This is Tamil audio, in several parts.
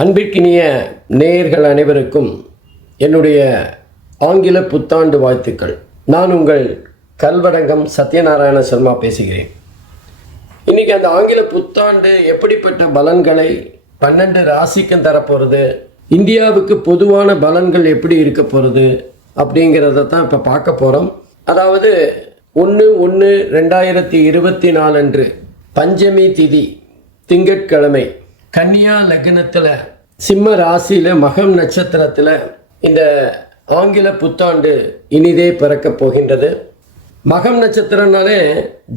அன்பிற்கினிய நேயர்கள் அனைவருக்கும் என்னுடைய ஆங்கில புத்தாண்டு வாழ்த்துக்கள். நான் உங்கள் கல்வடங்கம் சத்யநாராயண சர்மா பேசுகிறேன். இன்றைக்கி அந்த ஆங்கில புத்தாண்டு எப்படிப்பட்ட பலன்களை 12 ராசிக்கும் தரப்போகிறது, இந்தியாவுக்கு பொதுவான பலன்கள் எப்படி இருக்க போகிறது அப்படிங்கிறத தான் இப்போ பார்க்க போகிறோம். அதாவது 1/1/2024 அன்று பஞ்சமி திதி திங்கட்கிழமை கன்னியா லக்னத்தில் சிம்ம ராசியில் மகம் நட்சத்திரத்தில் இந்த ஆங்கில புத்தாண்டு இனிதே பிறக்கப் போகின்றது. மகம் நட்சத்திரம்னாலே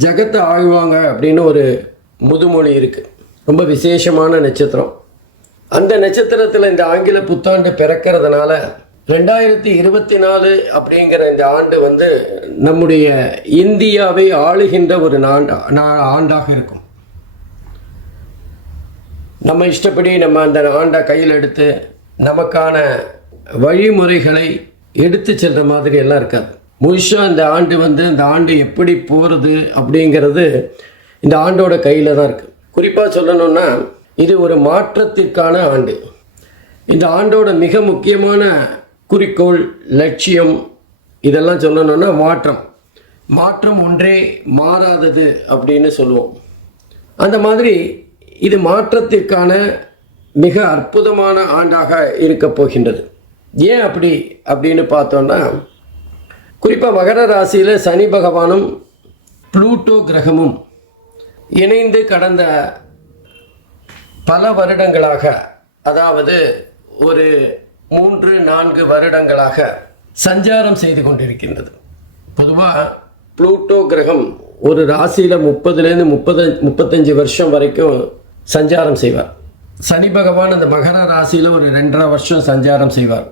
ஜகத்தை ஆழ்வாங்க அப்படின்னு ஒரு முதுமொழி இருக்குது. ரொம்ப விசேஷமான நட்சத்திரம். அந்த நட்சத்திரத்தில் இந்த ஆங்கில புத்தாண்டு பிறக்கிறதுனால 2024 அப்படிங்கிற இந்த ஆண்டு நம்முடைய இந்தியாவை ஆளுகின்ற ஒரு ஆண்டாக இருக்கும். நம்ம இஷ்டப்படி நம்ம அந்த ஆண்டை கையில் எடுத்து நமக்கான வழிமுறைகளை எடுத்து செல்கிற மாதிரி எல்லாம் இருக்காது. முழுசாக இந்த ஆண்டு இந்த ஆண்டு எப்படி போகிறது அப்படிங்கிறது இந்த ஆண்டோட கையில் தான் இருக்குது. குறிப்பாக சொல்லணுன்னா இது ஒரு மாற்றத்திற்கான ஆண்டு. இந்த ஆண்டோட மிக முக்கியமான குறிக்கோள், லட்சியம் இதெல்லாம் சொல்லணுன்னா மாற்றம் ஒன்றே மாறாதது அப்படின்னு சொல்லுவோம். அந்த மாதிரி இது மாற்றத்திற்கான மிக அற்புதமான ஆண்டாக இருக்க போகின்றது. ஏன் அப்படின்னு பார்த்தோன்னா, குறிப்பாக மகர ராசியில் சனி பகவானும் புளூட்டோ கிரகமும் இணைந்து கடந்த பல வருடங்களாக, அதாவது ஒரு 3-4 வருடங்களாக சஞ்சாரம் செய்து கொண்டிருக்கின்றது. பொதுவாக புளூட்டோ கிரகம் ஒரு ராசியில் 30லேருந்து 35 வருஷம் வரைக்கும் சஞ்சாரம் செய்வார். சனி பகவான் அந்த மகர ராசியில் ஒரு 2.5 வருஷம் சஞ்சாரம் செய்வார்.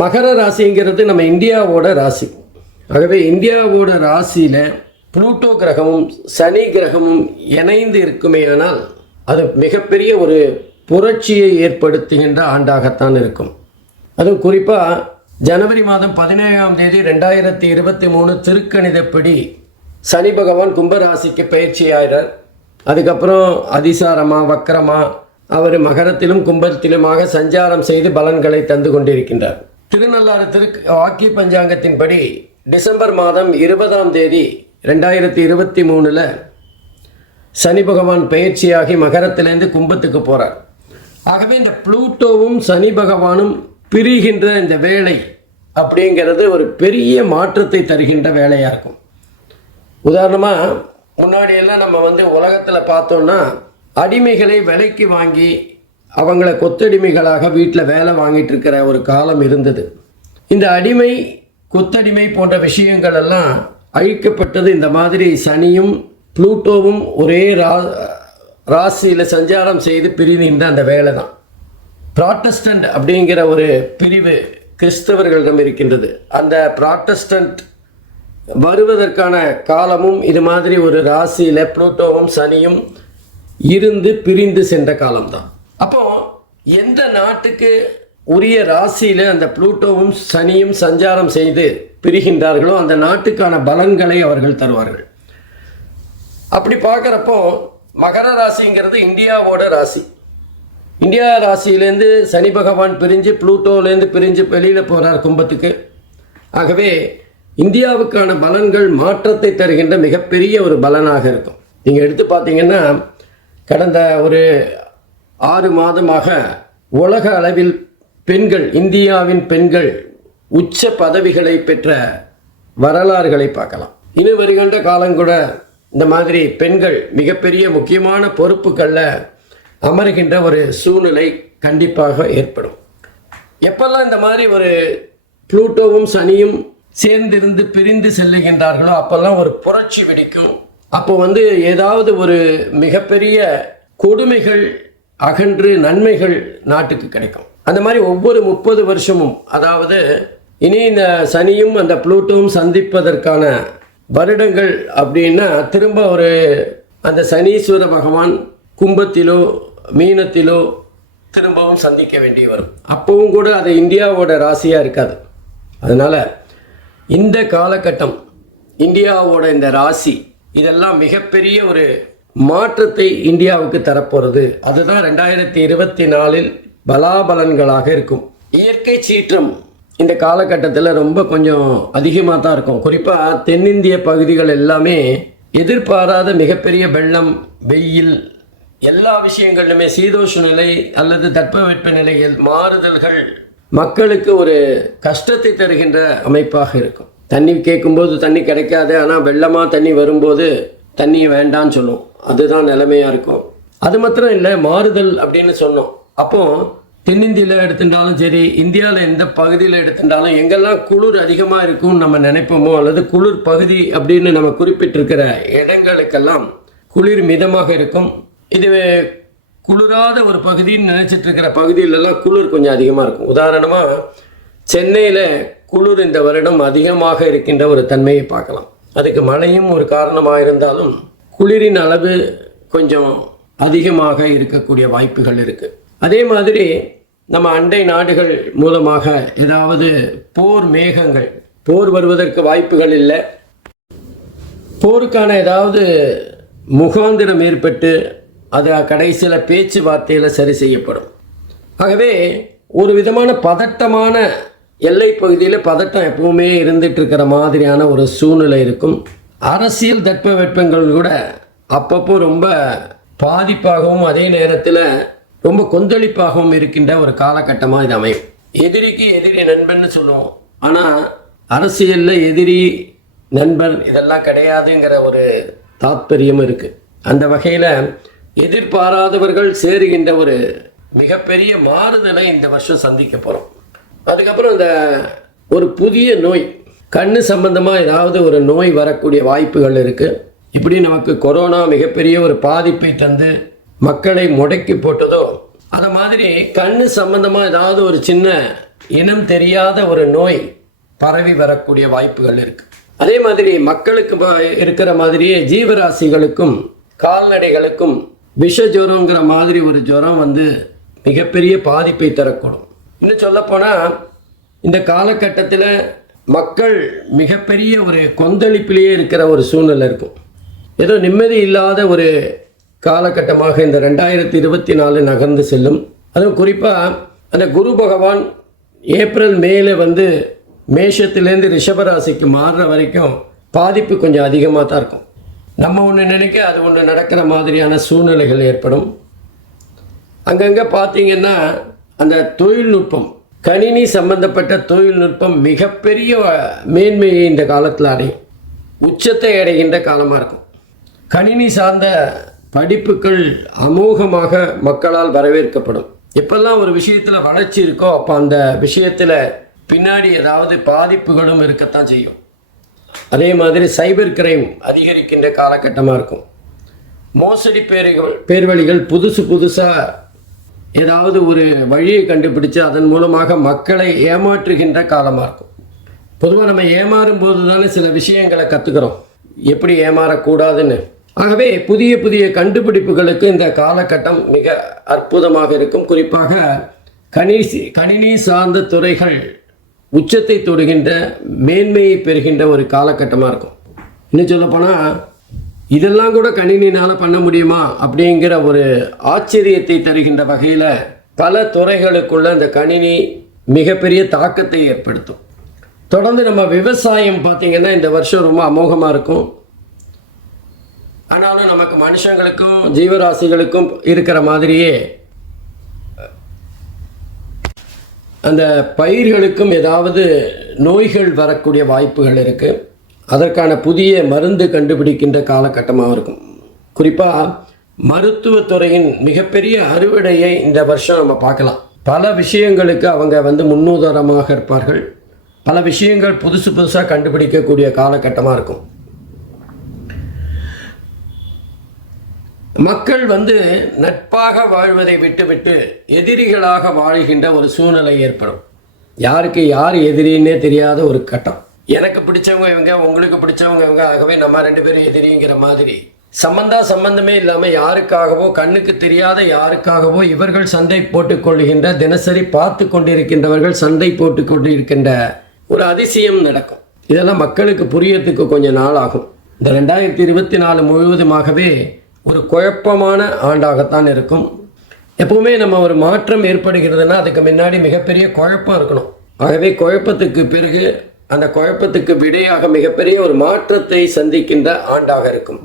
மகர ராசிங்கிறது நம்ம இந்தியாவோட ராசி. ஆகவே இந்தியாவோட ராசியில் புளூட்டோ கிரகமும் சனி கிரகமும் இணைந்து இருக்குமேயானால் அது மிகப்பெரிய ஒரு புரட்சியை ஏற்படுத்துகின்ற ஆண்டாகத்தான் இருக்கும். அதுவும் குறிப்பாக ஜனவரி மாதம் 17ஆம் தேதி 2023 திருக்கணிதப்படி சனி பகவான் கும்பராசிக்கு பயிற்சியாகிறார். அதுக்கப்புறம் அதிசாரமாக வக்கரமாக அவர் மகரத்திலும் கும்பத்திலுமாக சஞ்சாரம் செய்து பலன்களை தந்து கொண்டிருக்கின்றார். திருநள்ளாறு வாக்கிய பஞ்சாங்கத்தின்படி டிசம்பர் மாதம் 20ஆம் தேதி 2023 சனி பகவான் பயிற்சியாகி மகரத்திலேருந்து கும்பத்துக்கு போகிறார். ஆகவே இந்த புளூட்டோவும் சனி பகவானும் பிரிகின்ற இந்த வேலை அப்படிங்கிறது ஒரு பெரிய மாற்றத்தை தருகின்ற வேலையாக இருக்கும். உதாரணமாக முன்னாடியெல்லாம் நம்ம உலகத்தில் பார்த்தோன்னா அடிமைகளை விலைக்கு வாங்கி அவங்கள கொத்தடிமைகளாக வீட்டில் வேலை வாங்கிட்டு இருக்கிற ஒரு காலம் இருந்தது. இந்த அடிமை கொத்தடிமை போன்ற விஷயங்கள் எல்லாம் அழிக்கப்பட்டது. இந்த மாதிரி சனியும் புளூட்டோவும் ஒரே ராசியில் சஞ்சாரம் செய்து பிரிகின்ற அந்த வேலை தான். ப்ராட்டஸ்டன்ட் அப்படிங்கிற ஒரு பிரிவு கிறிஸ்தவர்களிடம் இருக்கின்றது. அந்த ப்ராட்டஸ்டன்ட் வருவதற்கான காலமும் இது மாதிரி ஒரு ராசியில் புளூட்டோவும் சனியும் இருந்து பிரிந்து சென்ற காலம்தான். அப்போ எந்த நாட்டுக்கு உரிய ராசியில் அந்த புளூட்டோவும் சனியும் சஞ்சாரம் செய்து பிரிகின்றார்களோ அந்த நாட்டுக்கான பலன்களை அவர்கள் தருவார்கள். அப்படி பார்க்குறப்போ மகர ராசிங்கிறது இந்தியாவோட ராசி. இந்தியா ராசியிலேருந்து சனி பகவான் பிரிஞ்சு புளூட்டோலேருந்து பிரிஞ்சு வெளியில் போகிறார் கும்பத்துக்கு. ஆகவே இந்தியாவுக்கான பலன்கள் மாற்றத்தை தருகின்ற மிகப்பெரிய ஒரு பலனாக இருக்கும். நீங்கள் எடுத்து பார்த்தீங்கன்னா கடந்த ஒரு 6 மாதமாக உலக அளவில் பெண்கள், இந்தியாவின் பெண்கள் உச்ச பதவிகளை பெற்ற வரலாறுகளை பார்க்கலாம். இனி வருகின்ற காலங்கூட இந்த மாதிரி பெண்கள் மிகப்பெரிய முக்கியமான பொறுப்புகளில் அமர்கின்ற ஒரு சூழ்நிலை கண்டிப்பாக ஏற்படும். எப்பெல்லாம் இந்த மாதிரி ஒரு புளூட்டோவும் சனியும் சேர்ந்திருந்து பிரிந்து செல்லுகின்றார்களோ அப்போல்லாம் ஒரு புரட்சி வெடிக்கும். அப்போ ஏதாவது ஒரு மிகப்பெரிய கொடுமைகள் அகன்று நன்மைகள் நாட்டுக்கு கிடைக்கும். அந்த மாதிரி ஒவ்வொரு 30 வருஷமும், அதாவது இனி இந்த சனியும் அந்த புளூட்டோவும் சந்திப்பதற்கான வருடங்கள் அப்படின்னா திரும்ப ஒரு அந்த சனீஸ்வர பகவான் கும்பத்திலோ மீனத்திலோ திரும்பவும் சந்திக்க வேண்டி வரும். அப்பவும் கூட அது இந்தியாவோட ராசியாக இருக்காது. அதனால் இந்த காலகட்டம் இந்தியாவோட இந்த ராசி இதெல்லாம் மிகப்பெரிய ஒரு மாற்றத்தை இந்தியாவுக்கு தரப்போகிறது. அதுதான் 2024 பலாபலன்களாக இருக்கும். இயற்கை சீற்றம் இந்த காலகட்டத்தில் ரொம்ப கொஞ்சம் அதிகமாக தான் இருக்கும். குறிப்பாக தென்னிந்திய பகுதிகள் எல்லாமே எதிர்பாராத மிகப்பெரிய வெள்ளம், வெயில், எல்லா விஷயங்களிலுமே சீதோஷ்ண நிலை அல்லது தட்பவெட்ப நிலையில் மாறுதல்கள் மக்களுக்கு ஒரு கஷ்டத்தை தருகின்ற அமைப்பாக இருக்கும். தண்ணி கேட்கும்போது தண்ணி கிடைக்காது, ஆனால் வெள்ளமாக தண்ணி வரும்போது தண்ணி வேண்டான்னு சொல்லும். அதுதான் நிலைமையாக இருக்கும். அது மாத்திரம் இல்லை, மாறுதல் அப்படின்னு சொன்னோம். அப்போது தென்னிந்தியில் எடுத்துட்டாலும் சரி, இந்தியாவில் எந்த பகுதியில் எடுத்துட்டாலும் எங்கெல்லாம் குளிர் அதிகமாக இருக்கும்னு நம்ம நினைப்போமோ அல்லது குளிர் பகுதி அப்படின்னு நம்ம குறிப்பிட்டிருக்கிற இடங்களுக்கெல்லாம் குளிர் மிதமாக இருக்கும். இது குளிராத ஒரு பகுதின்னு நினச்சிட்டு இருக்கிற பகுதியிலெல்லாம் குளிர் கொஞ்சம் அதிகமாக இருக்கும். உதாரணமாக சென்னையில் குளிர் இந்த வருடம் அதிகமாக இருக்கின்ற ஒரு தன்மையை பார்க்கலாம். அதுக்கு மழையும் ஒரு காரணமாக இருந்தாலும் குளிரின் அளவு கொஞ்சம் அதிகமாக இருக்கக்கூடிய வாய்ப்புகள் இருக்குது. அதே மாதிரி நம்ம அண்டை நாடுகள் மூலமாக ஏதாவது போர் மேகங்கள், போர் வருவதற்கு வாய்ப்புகள் இல்லை, போருக்கான ஏதாவது முகாந்திரம் ஏற்பட்டு அது கடைசியில் பேச்சுவார்த்தையில் சரி செய்யப்படும். ஆகவே ஒரு விதமான பதட்டமான எல்லை பகுதியில் பதட்டம் எப்பவுமே இருந்துட்டு இருக்கிற மாதிரியான ஒரு சூழ்நிலை இருக்கும். அரசியல் தட்பவெட்பங்கள் கூட அப்பப்போ ரொம்ப பாதிப்பாகவும் அதே நேரத்தில் ரொம்ப கொந்தளிப்பாகவும் இருக்கின்ற ஒரு காலகட்டமாக இது அமையும். எதிரிக்கு எதிரி நண்பன்னு சொல்லுவோம், ஆனால் அரசியலில் எதிரி நண்பன் இதெல்லாம் கிடையாதுங்கிற ஒரு தாத்பரியம் இருக்குது. அந்த வகையில் எதிர்பாராதவர்கள் சேருகின்ற ஒரு மிகப்பெரிய மாறுதலை இந்த வருஷம் சந்திக்க போகிறோம். அதுக்கப்புறம் இந்த ஒரு புதிய நோய், கண்ணு சம்பந்தமாக ஏதாவது ஒரு நோய் வரக்கூடிய வாய்ப்புகள் இருக்குது. இப்படி நமக்கு கொரோனா மிகப்பெரிய ஒரு பாதிப்பை தந்து மக்களை முடக்கி போட்டதோ, அதை மாதிரி கண்ணு சம்பந்தமாக ஏதாவது ஒரு சின்ன இனம் தெரியாத ஒரு நோய் பரவி வரக்கூடிய வாய்ப்புகள் இருக்குது. அதே மாதிரி மக்களுக்கு இருக்கிற மாதிரியே ஜீவராசிகளுக்கும் கால்நடைகளுக்கும் விஷ ஜுரங்கிற மாதிரி ஒரு ஜுரம் வந்து மிகப்பெரிய பாதிப்பை தரக்கூடும். இன்னும் சொல்லப்போனால் இந்த காலகட்டத்தில் மக்கள் மிகப்பெரிய ஒரு கொந்தளிப்பிலேயே இருக்கிற ஒரு சூழ்நிலை இருக்கும். ஏதோ நிம்மதி இல்லாத ஒரு காலகட்டமாக இந்த 2024 நகர்ந்து செல்லும். அதுவும் குறிப்பாக அந்த குரு பகவான் ஏப்ரல் மேலே வந்து மேஷத்துலேருந்து ரிஷபராசிக்கு மாறுற வரைக்கும் பாதிப்பு கொஞ்சம் அதிகமாக தான் இருக்கும். நம்ம ஒன்று நினைக்க அது ஒன்று நடக்கிற மாதிரியான சூழ்நிலைகள் ஏற்படும். அங்கங்கே பார்த்தீங்கன்னா அந்த தொழில்நுட்பம், கணினி சம்பந்தப்பட்ட தொழில்நுட்பம் மிகப்பெரிய மேன்மையை இந்த காலத்தில் அடையும், உச்சத்தை அடைகின்ற காலமாக இருக்கும். கணினி சார்ந்த படிப்புகள் அமோகமாக மக்களால் வரவேற்கப்படும். எப்பெல்லாம் ஒரு விஷயத்தில் வளர்ச்சி இருக்கோ அப்போ அந்த விஷயத்தில் பின்னாடி ஏதாவது பாதிப்புகளும் இருக்கத்தான் செய்யும். அதே மாதிரி சைபர் கிரைம் அதிகரிக்கின்ற காலகட்டமாக இருக்கும். மோசடி பேர்வழிகள் புதுசாக ஏதாவது ஒரு வழியை கண்டுபிடிச்சு அதன் மூலமாக மக்களை ஏமாற்றுகின்ற காலமாக இருக்கும். பொதுவாக நம்ம ஏமாறும் போது தானே சில விஷயங்களை கற்றுக்கிறோம், எப்படி ஏமாறக்கூடாதுன்னு. ஆகவே புதிய புதிய கண்டுபிடிப்புகளுக்கு இந்த காலகட்டம் மிக அற்புதமாக இருக்கும். குறிப்பாக கணினி சார்ந்த துறைகள் உச்சத்தை தொடுகின்ற மேன்மையை பெறுகின்ற ஒரு காலகட்டமாக இருக்கும். இன்னும் சொல்லப்போனால் இதெல்லாம் கூட கணினினால் பண்ண முடியுமா அப்படிங்கிற ஒரு ஆச்சரியத்தை தருகின்ற வகையில் பல துறைகளுக்குள்ள இந்த கணினி மிகப்பெரிய தாக்கத்தை ஏற்படுத்தும். தொடர்ந்து நம்ம விவசாயம் பார்த்திங்கன்னா இந்த வருஷம் ரொம்ப அமோகமாக இருக்கும். ஆனாலும் நமக்கு மனுஷங்களுக்கும் ஜீவராசிகளுக்கும் இருக்கிற மாதிரியே அந்த பயிர்களுக்கும் ஏதாவது நோய்கள் வரக்கூடிய வாய்ப்புகள் இருக்குது. அதற்கான புதிய மருந்து கண்டுபிடிக்கின்ற காலகட்டமாக இருக்கும். குறிப்பாக மருத்துவத்துறையின் மிகப்பெரிய அறுவடையை இந்த வருஷம் நம்ம பார்க்கலாம். பல விஷயங்களுக்கு அவங்க வந்து முன்னுதாரணமாக இருப்பார்கள். பல விஷயங்கள் புதுசாக கண்டுபிடிக்கக்கூடிய காலகட்டமாக இருக்கும். மக்கள் வந்து நட்பாக வாழ்வதை விட்டுவிட்டு எதிரிகளாக வாழ்கின்ற ஒரு சூழ்நிலை ஏற்படும். யாருக்கு யார் எதிரின்னே தெரியாத ஒரு கட்டம். எனக்கு பிடிச்சவங்க இவங்க, உங்களுக்கு பிடிச்சவங்க இவங்க, ஆகவே நம்ம 2 பேரும் எதிரிங்கிற மாதிரி சம்பந்தமே இல்லாமல் யாருக்காகவோ, கண்ணுக்கு தெரியாத யாருக்காகவோ இவர்கள் சண்டை போட்டுக்கொள்கின்ற, தினசரி பார்த்து கொண்டிருக்கின்றவர்கள் சண்டை போட்டு கொண்டிருக்கின்ற ஒரு அதிசயம் நடக்கும். இதெல்லாம் மக்களுக்கு புரியறதுக்கு கொஞ்சம் நாள் ஆகும். இந்த 2024 முழுவதுமாகவே ஒரு குழப்பமான ஆண்டாகத்தான் இருக்கும். எப்பவுமே நம்ம ஒரு மாற்றம் ஏற்படுகிறதுனா அதுக்கு முன்னாடி மிகப்பெரிய குழப்பம் இருக்கணும். ஆகவே குழப்பத்துக்கு பிறகு அந்த குழப்பத்துக்கு விடையாக மிகப்பெரிய ஒரு மாற்றத்தை சந்திக்கின்ற ஆண்டாக இருக்கும்.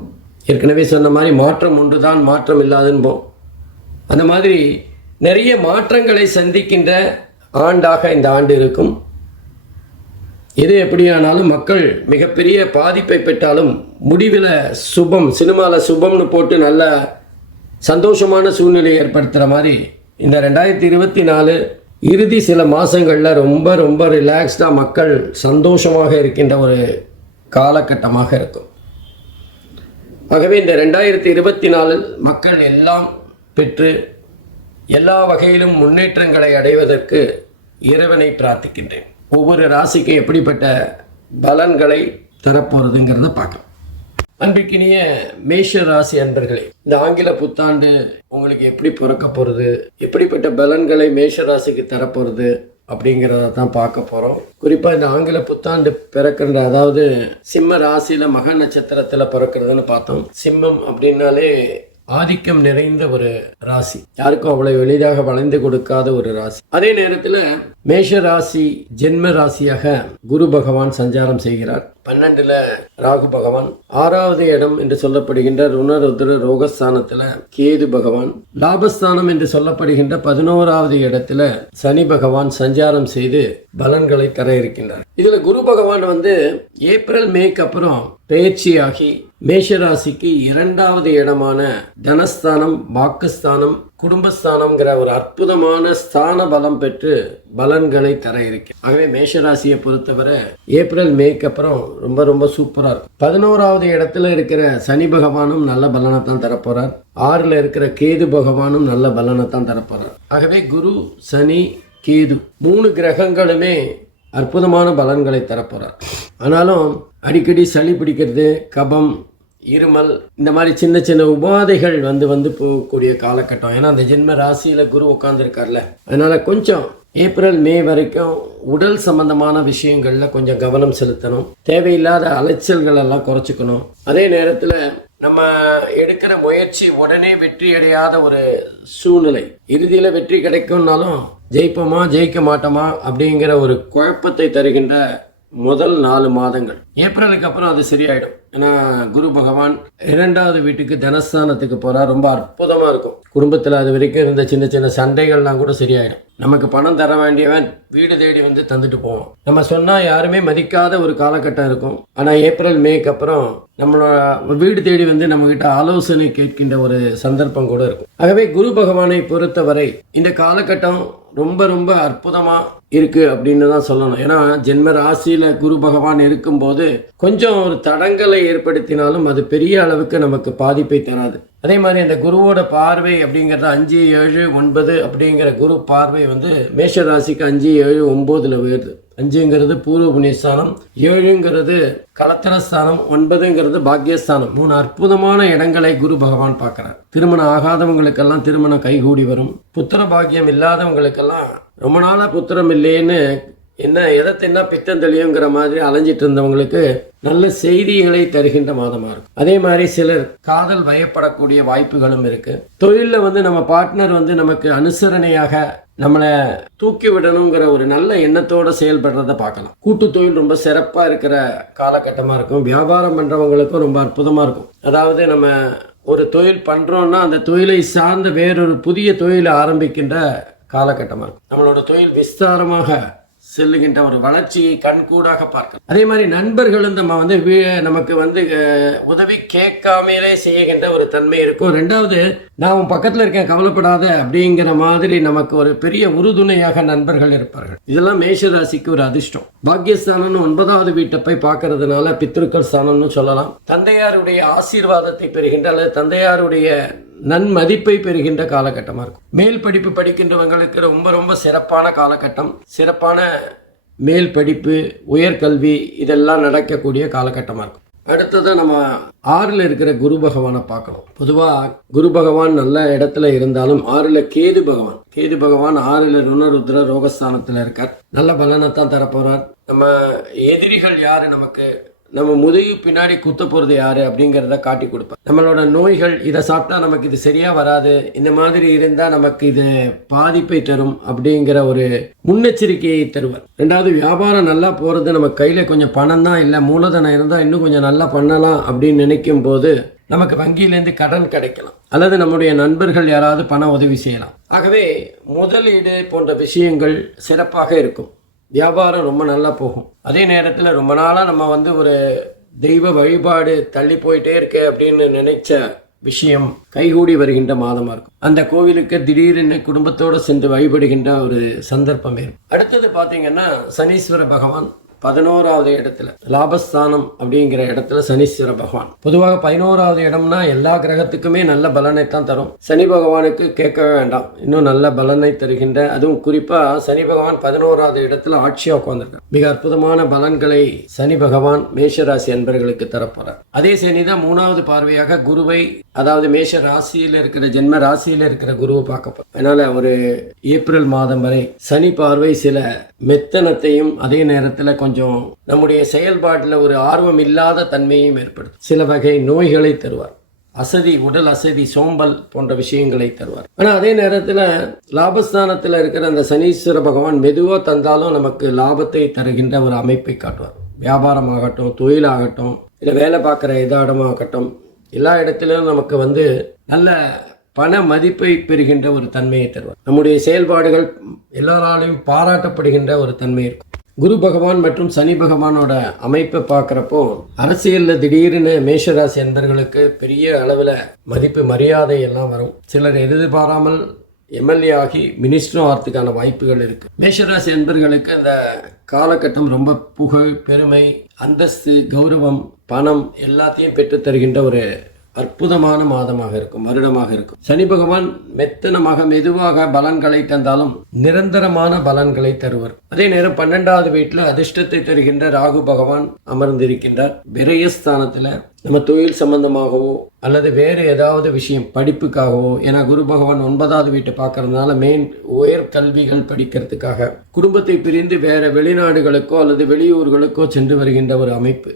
ஏற்கனவே சொன்ன மாதிரி மாற்றம் ஒன்று தான், மாற்றம் இல்லாதுன்போம். அந்த மாதிரி நிறைய மாற்றங்களை சந்திக்கின்ற ஆண்டாக இந்த ஆண்டு இருக்கும். எது எப்படியானாலும் மக்கள் மிகப்பெரிய பாதிப்பை பெற்றாலும் முடிவில் சுபம், சினிமாவில் சுபம்னு போட்டு நல்ல சந்தோஷமான சூழ்நிலை ஏற்படுத்துகிற மாதிரி இந்த 2024 இறுதி சில மாதங்களில் ரொம்ப ரொம்ப ரிலாக்ஸ்டாக மக்கள் சந்தோஷமாக இருக்கின்ற ஒரு காலகட்டமாக இருக்கும். ஆகவே இந்த 2024 மக்கள் எல்லாம் பெற்று எல்லா வகையிலும் முன்னேற்றங்களை அடைவதற்கு இறைவனை பிரார்த்திக்கின்றேன். ஒவ்வொரு ராசிக்கும் எப்படிப்பட்ட பலன்களை தரப்போகிறதுங்கிறத பார்க்கலாம். அன்பிற்கினிய மேஷ ராசி அன்பர்களே, இந்த ஆங்கில புத்தாண்டு உங்களுக்கு எப்படி பிறக்க போகிறது, எப்படிப்பட்ட பலன்களை மேஷ ராசிக்கு தரப்போகிறது அப்படிங்கிறத தான் பார்க்க போகிறோம். குறிப்பாக இந்த ஆங்கில புத்தாண்டு பிறக்கின்ற, அதாவது சிம்ம ராசியில் மக நட்சத்திரத்தில் பிறக்கிறதுன்னு பார்த்தோம். சிம்மம் அப்படின்னாலே ஆதிக்கம் நிறைந்த ஒரு ராசி, யாருக்கும் அவ்வளவு எளிதாக வளைந்து கொடுக்காத ஒரு ராசி. அதே நேரத்தில் மேஷ ராசி ஜென்ம ராசியாக குரு பகவான் சஞ்சாரம் செய்கிறார். 12ல் ராகு பகவான், 6வது இடம் என்று சொல்லப்படுகின்ற ருணருத்ர ரோகஸ்தானத்துல கேது பகவான், லாபஸ்தானம் என்று சொல்லப்படுகின்ற 11வது இடத்துல சனி பகவான் சஞ்சாரம் செய்து பலன்களை தர இருக்கின்றார். இதுல குரு பகவான் ஏப்ரல் மேக்கு அப்புறம் பெயர்ச்சியாகி மேஷராசிக்கு 2வது இடமான தனஸ்தானம், வாக்குஸ்தானம், குடும்பஸ்தானம்ங்கிற ஒரு அற்புதமான ஸ்தான பலம் பெற்று பலன்களை தர இருக்கிறார். ஆகவே மேஷராசியை பொறுத்தவரை ஏப்ரல் மேக்கு அப்புறம் ரொம்ப ரொம்ப சூப்பரா இருக்கும். 11வது இடத்துல இருக்கிற சனி பகவானும் நல்ல பலனை தான் தரப்போறார். 6ல் இருக்கிற கேது பகவானும் நல்ல பலனை தான் தரப்போறார். ஆகவே குரு, சனி, கேது 3 கிரகங்களுமே அற்புதமான பலன்களை தரப்போறார். ஆனாலும் அடிக்கடி சளி பிடிக்கிறது, கபம், இருமல், இந்த மாதிரி சின்ன சின்ன உபாதைகள் வந்து போகக்கூடிய காலகட்டம். ஏன்னா அந்த ஜென்ம ராசியில குரு உட்கார்ந்துருக்கார்ல, அதனால கொஞ்சம் ஏப்ரல் மே வரைக்கும் உடல் சம்பந்தமான விஷயங்கள்ல கொஞ்சம் கவனம் செலுத்தணும். தேவையில்லாத அலைச்சல்கள் எல்லாம் குறைச்சிக்கணும். அதே நேரத்துல நம்ம எடுக்கிற முயற்சி உடனே வெற்றி அடையாத ஒரு சூழ்நிலை. இறுதியில வெற்றி கிடைக்கும்னாலும் ஜெயிப்போமா ஜெயிக்க மாட்டோமா அப்படிங்கிற ஒரு குழப்பத்தை தருகின்ற முதல் 4 மாதங்கள். ஏப்ரலுக்கு அப்புறம் அது சரியாயிடும். ஏன்னா குரு பகவான் 2வது வீட்டுக்கு தனஸ்தானத்துக்கு போறார். ரொம்ப அற்புதமா இருக்கும். குடும்பத்தில் அது வரைக்கும் இருந்த சின்ன சின்ன சண்டைகள்லாம் கூட சரியாயிடும். நமக்கு பணம் தர வேண்டியவன் வீடு தேடி தந்துட்டு போவோம். நம்ம சொன்னா யாருமே மதிக்காத ஒரு காலகட்டம் இருக்கும். ஆனா ஏப்ரல் மேக்கு அப்புறம் நம்மளோட வீடு தேடி நம்ம கிட்ட ஆலோசனை கேட்கின்ற ஒரு சந்தர்ப்பம் கூட இருக்கும். ஆகவே குரு பகவானை பொறுத்தவரை இந்த காலகட்டம் ரொம்ப ரொம்ப அற்புதமா இருக்கு அப்படின்னு தான் சொல்லணும். ஏன்னா ஜென்ம ராசியில குரு பகவான் இருக்கும்போது கொஞ்சம் ஒரு தடங்களை ஏற்படுத்தினாலும் அது பெரிய அளவுக்கு நமக்கு பாதிப்பை தராது. அதே மாதிரி அந்த குருவோட பார்வை அப்படிங்கிறது 5, 7, 9 அப்படிங்கிற குரு பார்வை மேஷ ராசிக்கு 5, 7, 9ல் வருது. 5ங்கிறது பூர்வ புண்ணியஸ்தானம், 7ங்கிறது கலத்திரஸ்தானம், 9ங்கிறது பாக்யஸ்தானம். 3 அற்புதமான இடங்களை குரு பகவான் பார்க்கிறார். திருமணம் ஆகாதவங்களுக்கெல்லாம் திருமணம் கைகூடி வரும். புத்திர பாக்கியம் இல்லாதவங்களுக்கெல்லாம் ரொம்ப நாளா புத்திரம் இல்லைன்னு எதை தின்னா பித்தம் தெளியுங்கிற மாதிரி அலைஞ்சிட்டு இருந்தவங்களுக்கு நல்ல செய்திகளை தருகின்ற மாதமா இருக்கும். அதே மாதிரி சிலர் காதல் வயப்படக்கூடிய வாய்ப்புகளும் இருக்கு. தொழிலில் நம்ம பார்ட்னர் நமக்கு அனுசரணையாக நம்மளை தூக்கி விடணுங்கிற ஒரு நல்ல எண்ணத்தோட செயல்படுறத பார்க்கலாம். கூட்டு தொழில் ரொம்ப சிறப்பா இருக்கிற காலகட்டமா இருக்கும். வியாபாரம் பண்றவங்களுக்கும் ரொம்ப அற்புதமா இருக்கும். அதாவது நம்ம ஒரு தொழில் பண்றோம்னா அந்த தொழிலை சார்ந்த வேறொரு புதிய தொழிலை ஆரம்பிக்கின்ற காலகட்டமா இருக்கும். நம்மளோட தொழில் விஸ்தாரமாக செல்லுகின்ற ஒரு வளர்ச்சியை கண்கூடாக பார்க்கலாம். அதே மாதிரி நண்பர்களும் நமக்கு உதவி கேட்காமலே செய்கின்ற ஒரு தன்மை இருக்கும். 2வது, நான் உன் பக்கத்தில் இருக்கேன் கவலைப்படாத அப்படிங்கிற மாதிரி நமக்கு ஒரு பெரிய உறுதுணையாக நண்பர்கள் இருப்பார்கள். இதெல்லாம் மேஷராசிக்கு ஒரு அதிர்ஷ்டம். பாக்யஸ்தானம்னு 9வது வீட்டை போய் பார்க்கறதுனால பித்ருக்கள் ஸ்தானம்னு சொல்லலாம். தந்தையாருடைய ஆசீர்வாதத்தை பெறுகின்ற அல்லது தந்தையாருடைய நன்மதிப்பை பெறுகின்ற காலகட்டமாக இருக்கும். மேல் படிப்பு படிக்கின்றவங்களுக்கு ரொம்ப ரொம்ப சிறப்பான காலகட்டம். சிறப்பான மேல் படிப்பு, உயர்கல்வி இதெல்லாம் நடக்கக்கூடிய காலகட்டமாக இருக்கும். அடுத்தது நம்ம 6ல் இருக்கிற குரு பகவானை பார்க்கணும். பொதுவாக குரு பகவான் நல்ல இடத்துல இருந்தாலும் 6ல் கேது பகவான் 6ல் ருணருத்ர ரோகஸ்தானத்தில் இருக்கார். நல்ல பலனை தான் தரப்போறார். நம்ம எதிரிகள் யாரு நமக்கு நம்ம முதுகு பின்னாடி குத்த போகிறது யாரு அப்படிங்கிறத காட்டி கொடுப்பார். நம்மளோட நோய்கள் இதை சாப்பிட்டா நமக்கு இது சரியா வராது, இந்த மாதிரி இருந்தால் நமக்கு இது பாதிப்பை தரும் அப்படிங்கிற ஒரு முன்னெச்சரிக்கையை தருவார். ரெண்டாவது, வியாபாரம் நல்லா போகிறது, நம்ம கையில் கொஞ்சம் பணம் தான் இல்லை, மூலதனம் இருந்தால் இன்னும் கொஞ்சம் நல்லா பண்ணலாம் அப்படின்னு நினைக்கும் போது நமக்கு வங்கியிலேருந்து கடன் கிடைக்கலாம், அல்லது நம்முடைய நண்பர்கள் யாராவது பண உதவி செய்யலாம். ஆகவே முதலீடு போன்ற விஷயங்கள் சிறப்பாக இருக்கும். வியாபாரம் ரொம்ப நல்லா போகும். அதே நேரத்தில் ரொம்ப நாளாக நம்ம ஒரு தெய்வ வழிபாடு தள்ளி போயிட்டே இருக்கு அப்படின்னு நினைச்ச விஷயம் கைகூடி வருகின்ற மாதமாக இருக்கும். அந்த கோவிலுக்கு திடீரென குடும்பத்தோடு சென்று வழிபடுகின்ற ஒரு சந்தர்ப்பம் இருக்கும். அடுத்தது பார்த்தீங்கன்னா சனீஸ்வர பகவான் 11வது இடத்துல, லாபஸ்தானம் அப்படிங்கிற இடத்துல சனீஸ்வர பகவான். பொதுவாக 11வது இடம்னா எல்லா கிரகத்துக்குமே நல்ல பலனை தான் தரும். சனி பகவானுக்கு கேட்கவே வேண்டாம், இன்னும் நல்ல பலனை தருகின்ற, அதுவும் குறிப்பாக சனி பகவான் 11வது இடத்துல ஆட்சியாக உட்கார்ந்திருக்கார். மிக அற்புதமான பலன்களை சனி பகவான் மேஷராசி அன்பர்களுக்கு தரப்போறார். அதே சனி தான் 3வது பார்வையாக குருவை, அதாவது மேஷ ராசியில் இருக்கிற ஜென்ம ராசியில் இருக்கிற குருவை பார்க்க போறார். அதனால ஒரு ஏப்ரல் மாதம் வரை சனி பார்வை சில மெத்தனத்தையும் அதே நேரத்தில் கொஞ்சம் நம்முடைய செயல்பாட்டில் ஒரு ஆர்வம் இல்லாத தன்மையும் ஏற்படுத்தும். சில வகை நோய்களை தருவார், அசதி, உடல் அசதி, சோம்பல் போன்ற விஷயங்களை தருவார். ஆனால் அதே நேரத்தில் லாபஸ்தானத்தில் இருக்கிற அந்த சனீஸ்வர பகவான் மெதுவாக தந்தாலும் நமக்கு லாபத்தை தருகின்ற ஒரு அமைப்பை காட்டுவார். வியாபாரமாகட்டும், தொழிலாகட்டும், இல்லை வேலை பார்க்குற இடமாகட்டும், எல்லா இடத்திலும் நமக்கு நல்ல பண மதிப்பை பெறுகின்ற ஒரு தன்மையை தருவார். நம்முடைய செயல்பாடுகள் எல்லாராலையும் பாராட்டப்படுகின்ற ஒரு தன்மை இருக்கும். குரு பகவான் மற்றும் சனி பகவானோட அமைப்பை பார்க்குறப்போ அரசியலில் திடீர்னு மேஷராசி என்பவர்களுக்கு பெரிய அளவில் மதிப்பு மரியாதை எல்லாம் வரும். சிலர் எதிர்பாராமல் எம்எல்ஏ ஆகி மினிஸ்டரும் ஆகிறதுக்கான வாய்ப்புகள் இருக்குது. மேஷராசி என்பவர்களுக்கு இந்த காலகட்டம் ரொம்ப புகழ், பெருமை, அந்தஸ்து, கௌரவம், பணம் எல்லாத்தையும் பெற்று தருகின்ற ஒரு அற்புதமான மாதமாக இருக்கும், வருடமாக இருக்கும். சனி பகவான் மெத்தனமாக மெதுவாக பலன்களை தந்தாலும் நிரந்தரமான பலன்களை தருவார். அதே நேரம் 12வது வீட்டில் அதிர்ஷ்டத்தை தருகின்ற ராகு பகவான் அமர்ந்திருக்கின்றார். விரயஸ்தானத்தில் நம்ம தொழில் சம்பந்தமாகவோ அல்லது வேறு ஏதாவது விஷயம் படிப்புக்காகவோ, ஏன்னா குரு பகவான் 9வது வீட்டை பார்க்கறதுனால உயர் கல்விகள் படிக்கிறதுக்காக குடும்பத்தை பிரிந்து வேற வெளிநாடுகளுக்கோ அல்லது வெளியூர்களுக்கோ சென்று வருகின்ற ஒரு அமைப்பு.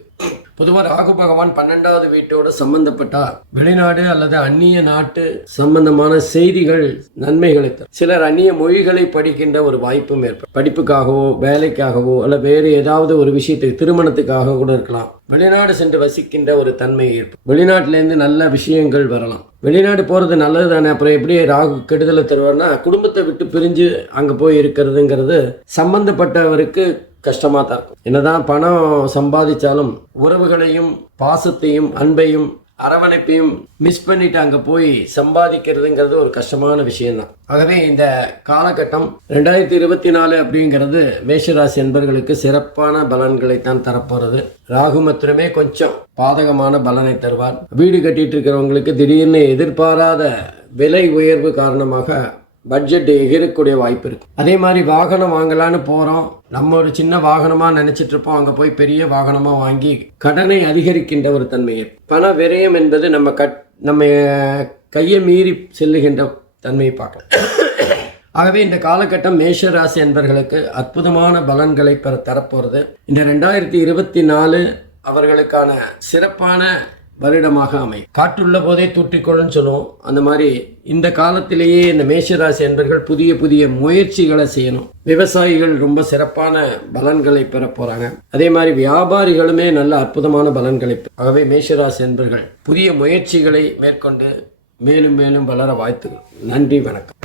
பொதுவாக ராகு பகவான் 12வது வீட்டோட சம்பந்தப்பட்டா வெளிநாடு அல்லது அந்நிய நாட்டு சம்பந்தமான செய்திகள் நன்மைகளை தரும். சிலர் அந்நிய மொழிகளை படிக்கின்ற ஒரு வாய்ப்பும் ஏற்படும். படிப்புக்காகவோ வேலைக்காகவோ அல்ல வேறு ஏதாவது ஒரு விஷயத்துக்கு, திருமணத்துக்காக கூட இருக்கலாம், வெளிநாடு சென்று வசிக்கின்ற ஒரு தன்மை ஏற்படும். வெளிநாட்டிலேருந்து நல்ல விஷயங்கள் வரலாம். வெளிநாடு போகிறது நல்லது தானே, அப்புறம் எப்படி ராகு கெடுதலை தருவார்னா குடும்பத்தை விட்டு பிரிஞ்சு அங்கே போய் இருக்கிறதுங்கிறது சம்பந்தப்பட்டவருக்கு கஷ்டமாக தான் இருக்கும். என்னதான் பணம் சம்பாதிச்சாலும் உறவுகளையும் பாசத்தையும் அன்பையும் அரவணைப்பையும் மிஸ் பண்ணிட்டு அங்கே போய் சம்பாதிக்கிறதுங்கிறது ஒரு கஷ்டமான விஷயம்தான். ஆகவே இந்த காலகட்டம் 2024 அப்படிங்கிறது மேஷராசி என்பவர்களுக்கு சிறப்பான பலன்களை தான் தரப்போகிறது. ராகு மாத்திரமே கொஞ்சம் பாதகமான பலனை தருவார். வீடு கட்டிட்டு இருக்கிறவங்களுக்கு திடீர்னு எதிர்பாராத விலை உயர்வு காரணமாக பட்ஜெட் எகிரக்கூடிய வாய்ப்பு இருக்கு. அதே மாதிரி வாகனம் வாங்கலான்னு போகிறோம், நம்ம ஒரு சின்ன வாகனமாக நினச்சிட்டு இருப்போம், அங்கே போய் பெரிய வாகனமாக வாங்கி கடனை அதிகரிக்கின்ற ஒரு தன்மை. பண விரயம் என்பது நம்ம கையை மீறி செல்லுகின்ற தன்மையை பார்க்கலாம். ஆகவே இந்த காலகட்டம் மேஷராசி என்பவர்களுக்கு அற்புதமான பலன்களை தரப்போகிறது. இந்த 2024 அவர்களுக்கான சிறப்பான வருடமாக அமையும். காற்றுள்ள போதே தூற்றிக்கொள்ளுன்னு சொல்லுவோம். அந்த மாதிரி இந்த காலத்திலேயே இந்த மேஷராசி என்பவர்கள் புதிய புதிய முயற்சிகளை செய்யணும். விவசாயிகள் ரொம்ப சிறப்பான பலன்களை பெற போறாங்க. அதே மாதிரி வியாபாரிகளுமே நல்ல அற்புதமான பலன்களை. ஆகவே மேஷராசி என்பவர்கள் புதிய முயற்சிகளை மேற்கொண்டு மேலும் மேலும் வளர வாழ்த்துக்கள். நன்றி, வணக்கம்.